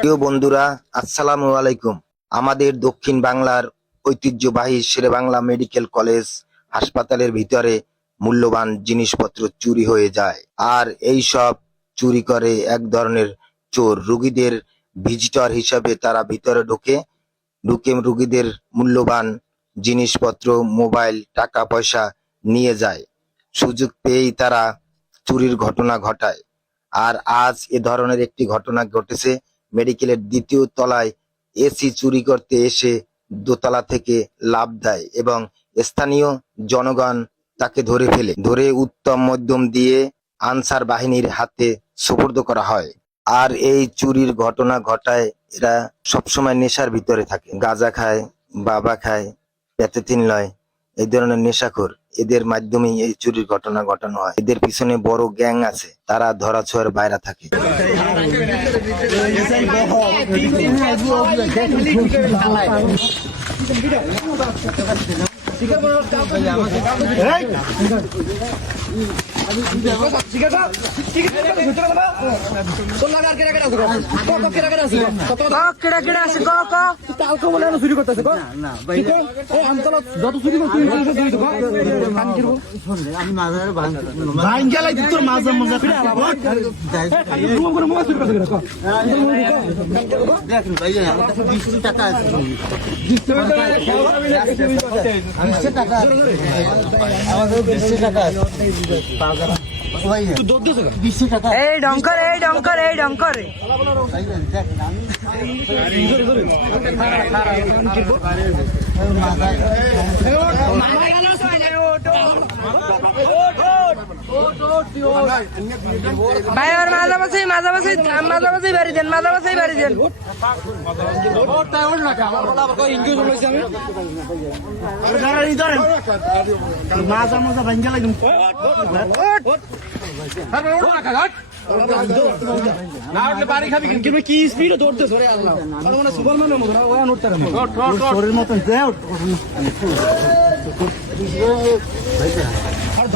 প্রিয় বন্ধুরা, আসসালামু আলাইকুম। আমাদের দক্ষিণ বাংলার ঐতিহ্যবাহী শেরে বাংলা মেডিকেল কলেজ হাসপাতালের ভিতরে মূল্যবান জিনিসপত্র চুরি হয়ে যায়। আর এই সব চুরি করে এক ধরনের চোর। রুগীদের ভিজিটর হিসাবে তারা ভিতরে ঢোকে। ঢুকে রুগীদের মূল্যবান জিনিসপত্র, মোবাইল, টাকা, পয়সা নিয়ে যায়। সুযোগ পেয়েই তারা চুরির ঘটনা ঘটায়। আর আজ এ ধরনের একটি ঘটনা ঘটেছে মেডিকেলের দ্বিতীয় তলায়। এসি চুরি করতে এসে দোতলা থেকে লাভ দেয় এবং স্থানীয় জনগণ তাকে ধরে ফেলে। ধরে উত্তম মধ্যম দিয়ে আনসার বাহিনীর হাতে সুপর্দ করা হয়। আর এই চুরির ঘটনা ঘটায় এরা সবসময় নেশার ভিতরে থাকে। গাঁজা খায়, বাবা খায় পেতেতিন লয়। এই ধরনের নেশাখোর, এদের মাধ্যমেই এই চুরির ঘটনা ঘটানো হয়। এদের পিছনে বড় গ্যাং আছে, তারা ধরাছোঁয়ার বাইরে থাকে। কেডা কেডা আছে ক ক আমি মাঝে ভাইন গেলাই তোর মাঝে মাঝে ফিরে ভাই আমার কাছে বিশ এই ডঙ্কর এই ডঙ্কর এই ডঙ্কর ভাই, আমার মাঝামাঝি মাঝামাঝি মাঝামাঝি বাড়ি দেন মাঝামাঝি বাড়ি দেন। মাজা মাজা ভাঙ্গা লাগিম শরীর মতন দেও